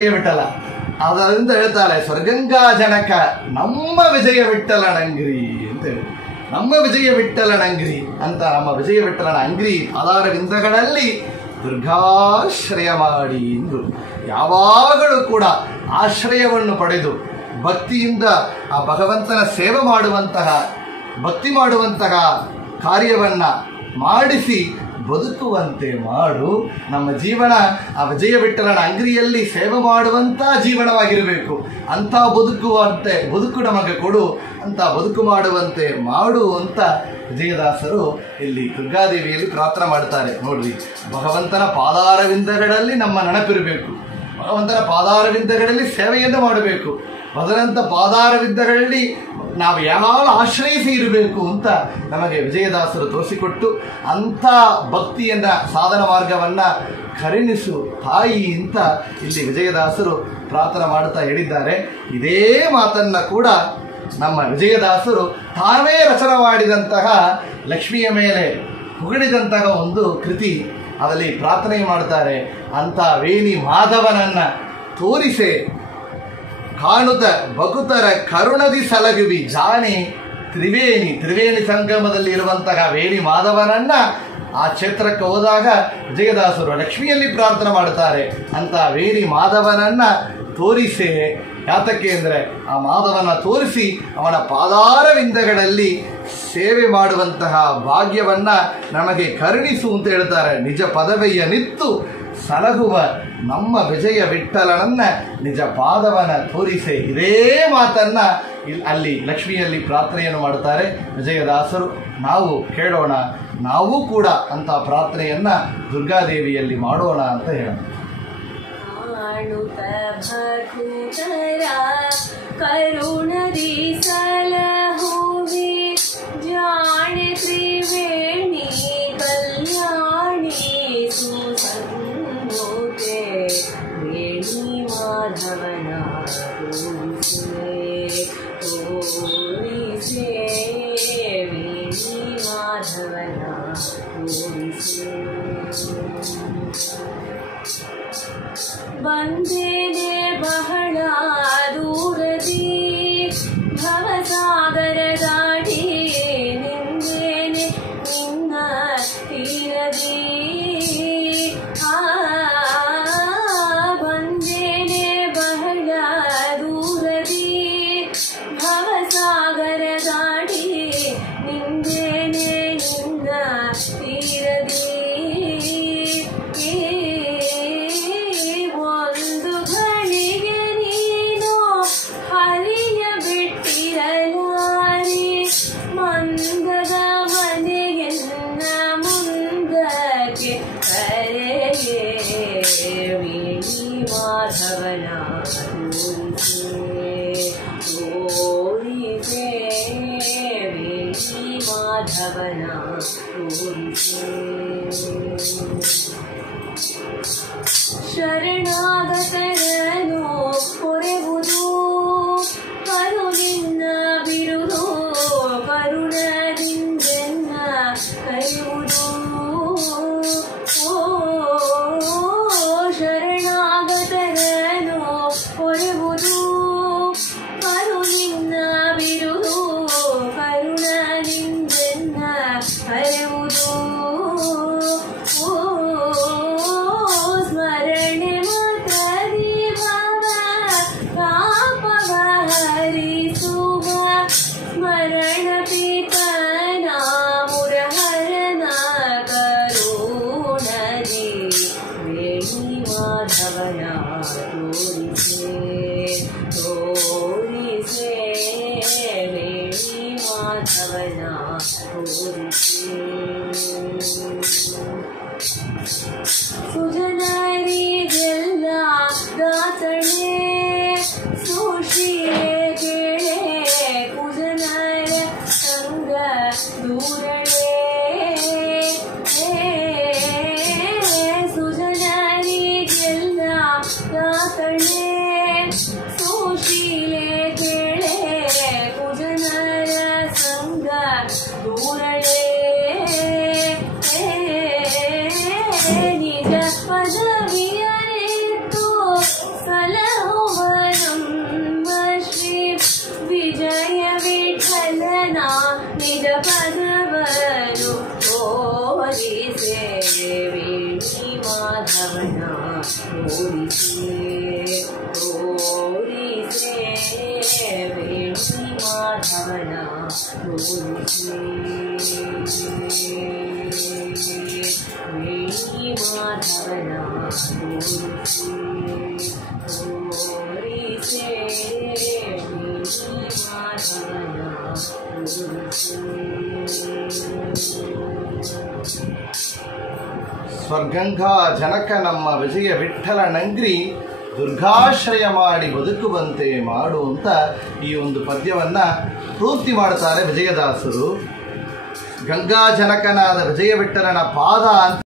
ವಿಠಲ ಅದರಿಂದ ಹೇಳ್ತಾರೆ ಸ್ವರ್ಗಂಗಾ ಜನಕ ನಮ್ಮ ವಿಜಯ ವಿಠಲನಂಗ್ರಿ ಅಂತ ಹೇಳಿ. ನಮ್ಮ ವಿಜಯ ವಿಠಲನಂಗ್ರಿ ಅಂತ ನಮ್ಮ ವಿಜಯ ವಿಠಲನ ಅಂಗ್ರಿ ಪಾದಾರವಿಂದಗಳಲ್ಲಿ ದುರ್ಗಾಶ್ರಯ ಮಾಡಿ ಎಂದು ಯಾವಾಗಲೂ ಕೂಡ ಆಶ್ರಯವನ್ನು ಪಡೆದು ಭಕ್ತಿಯಿಂದ ಆ ಭಗವಂತನ ಸೇವೆ ಮಾಡುವಂತಹ ಭಕ್ತಿ ಮಾಡುವಂತಹ ಕಾರ್ಯವನ್ನು ಮಾಡಿಸಿ ಬದುಕುವಂತೆ ಮಾಡು. ನಮ್ಮ ಜೀವನ ಆ ವಿಜಯ ವಿಠಲನ ಅಂಗಡಿಯಲ್ಲಿ ಸೇವೆ ಮಾಡುವಂಥ ಜೀವನವಾಗಿರಬೇಕು. ಅಂಥ ಬದುಕು ನಮಗೆ ಕೊಡು, ಅಂತ ಬದುಕು ಮಾಡುವಂತೆ ಮಾಡು ಅಂತ ವಿಜಯದಾಸರು ಇಲ್ಲಿ ದುರ್ಗಾದೇವಿಯಲ್ಲಿ ಪ್ರಾರ್ಥನೆ ಮಾಡ್ತಾರೆ. ನೋಡ್ರಿ, ಭಗವಂತನ ಪಾದಾರವಿಂದಗಳಲ್ಲಿ ನಮ್ಮ ನೆನಪಿರಬೇಕು, ಭಗವಂತನ ಪಾದಾರವಿಂದಗಳಲ್ಲಿ ಸೇವೆಯನ್ನು ಮಾಡಬೇಕು, ಭಗವಂತ ಪಾದಾರವಿಂದಗಳಲ್ಲಿ ನಾವು ಯಾವಾಗ ಆಶ್ರಯಿಸಿ ಇರಬೇಕು ಅಂತ ನಮಗೆ ವಿಜಯದಾಸರು ತೋರಿಸಿಕೊಟ್ಟು ಅಂಥ ಭಕ್ತಿಯನ್ನು ಸಾಧನ ಮಾರ್ಗವನ್ನು ಕರುಣಿಸು ತಾಯಿ ಅಂತ ಇಲ್ಲಿ ವಿಜಯದಾಸರು ಪ್ರಾರ್ಥನೆ ಮಾಡುತ್ತಾ ಹೇಳಿದ್ದಾರೆ. ಇದೇ ಮಾತನ್ನು ಕೂಡ ನಮ್ಮ ವಿಜಯದಾಸರು ತಾವೇ ರಚನೆ ಮಾಡಿದಂತಹ ಲಕ್ಷ್ಮಿಯ ಮೇಲೆ ಹೊಗಳಿದಂತಹ ಒಂದು ಕೃತಿ ಅದರಲ್ಲಿ ಪ್ರಾರ್ಥನೆ ಮಾಡ್ತಾರೆ. ಅಂಥ ವೇಣಿ ಮಾಧವನನ್ನು ತೋರಿಸೆ ಕಾಣುತ್ತ ಬಕುತರ ಕರುಣದಿ ಸಲಗುವಿ ಜಾಣೆ ತ್ರಿವೇಣಿ ಸಂಗಮದಲ್ಲಿ ಇರುವಂತಹ ವೇಣಿ ಮಾಧವನನ್ನ ಆ ಕ್ಷೇತ್ರಕ್ಕೆ ಹೋದಾಗ ವಿಜಯದಾಸರು ಲಕ್ಷ್ಮಿಯಲ್ಲಿ ಪ್ರಾರ್ಥನೆ ಮಾಡುತ್ತಾರೆ. ಅಂತ ವೇಣಿ ಮಾಧವನನ್ನ ತೋರಿಸೆ, ಯಾತಕ್ಕೆ ಅಂದರೆ ಆ ಮಾಧವನ ತೋರಿಸಿ ಅವನ ಪಾದಾರವಿಂದಗಳಲ್ಲಿ ಸೇವೆ ಮಾಡುವಂತಹ ಭಾಗ್ಯವನ್ನ ನಮಗೆ ಕರುಣಿಸು ಅಂತ ಹೇಳ್ತಾರೆ. ನಿಜ ಪದವಿಯ ನಿತ್ತು ಸಲಹುವ ನಮ್ಮ ವಿಜಯ ವಿಠಲನನ್ನ ನಿಜ ಪಾದವನ ತೋರಿಸೆ. ಇದೇ ಮಾತನ್ನ ಅಲ್ಲಿ ಲಕ್ಷ್ಮಿಯಲ್ಲಿ ಪ್ರಾರ್ಥನೆಯನ್ನು ಮಾಡುತ್ತಾರೆ ವಿಜಯದಾಸರು. ನಾವು ಕೇಳೋಣ, ನಾವು ಕೂಡ ಅಂತ ಪ್ರಾರ್ಥನೆಯನ್ನ ದುರ್ಗಾದೇವಿಯಲ್ಲಿ ಮಾಡೋಣ ಅಂತ ಹೇಳೋಣ. ಕರುಣದಿ ಸಲಹುವೆ ಜಾಣೆ ತ್ರಿವೇಣಿ ಕಲ್ಯಾಣಿ ಸುಸಂಗೋತೆ ವೇಣಿ ಮಾಧವನ ತೋರಿಸೆ ವೇಣಿ ಮಾಧವನ ತೋರಿಸೆ. ಬಂದೇನೆ ಬಹಳ ದೂರದಿ ಭವಸಾಗರ ದಾಟಿ ನಿಂದೇನೆ ನಿನ್ನ ತೀರದಿ ಬಂದೇನೆ ಬಹಳ ದೂರದಿ ಭವಸಾಗರ ದಾಟಿ ನಿಂದೇನೆ ನಿನ್ನ ತೀರದಿ ಮಾಧವನ ತೋರಿಸೆ ವೇಣಿ ಮಾಧವನ ತೋರಿಸೆ. ಶರಣಾಗತರನು ಕೊರೆವುದು ಕರುಣಿನ ಬಿರುದು ಕರುಣದಿಂದೆನ್ನ ಕರೆಯುವುದು. ಶರಣಾಗತರನು ಕೊರೆವುದು ಕರುಣಿನ ಬಿರುದು ಕರುಣದಿಂದೆನ್ನ ಕರೆಯುವುದು. ಸ್ಮರಣೆ ಮಾತ್ರದಿ ಭವ ಪಾಪವ ಹರಿಸುವ ಸ್ಮರಣ ಪಿತನ ಮುರಹರನ ಕರುಣದಿ ವೇಣಿ ಮಾಧವನ ತೋರಿಸೆ ತೋರಿಸೆ ವೇಣಿ ಮಾಧವನ ತೋರಿಸೆ. ಸುಜನರಿಗೆಲ್ಲ ದಾಸಳೆ ಸುಶೀಲೆ ಕೇಳೆ ಕುಜನರ ಸಂಗ ದೂರಳೆ ಸುಜನರಿಗೆಲ್ಲ ದಾಸಳೆ ಸುಶೀಲೆ ಕೇಳೆ ಕುಜನರ ಸಂಗ ದೂರಳೆ ನಿಜ ಪದವಿಯರಿತು ಸಲ ತೋರಿಸೆ ತೋರಿಸೆ ವೇಣಿ ಮಾಧವನ ತೋರಿಸೆ ವೇಣಿ ಮಾಧವನ ತೋರಿಸೆ ತೋರಿಸೆ ವೇಣಿ ಮಾಧವನ ಸ್ವರ್ಗಂಗಾ ಜನಕ ನಮ್ಮ ವಿಜಯ ವಿಠ್ಠಲನಂಗ್ರಿ ದುರ್ಗಾಶ್ರಯ ಮಾಡಿ ಬದುಕುವಂತೆ ಮಾಡು ಅಂತ ಈ ಒಂದು ಪದ್ಯವನ್ನು ಪೂರ್ತಿ ಮಾಡ್ತಾರೆ ವಿಜಯದಾಸರು. ಗಂಗಾ ಜನಕನಾದ ವಿಜಯ ವಿಠ್ಠಲನ ಪಾದ ಅಂತ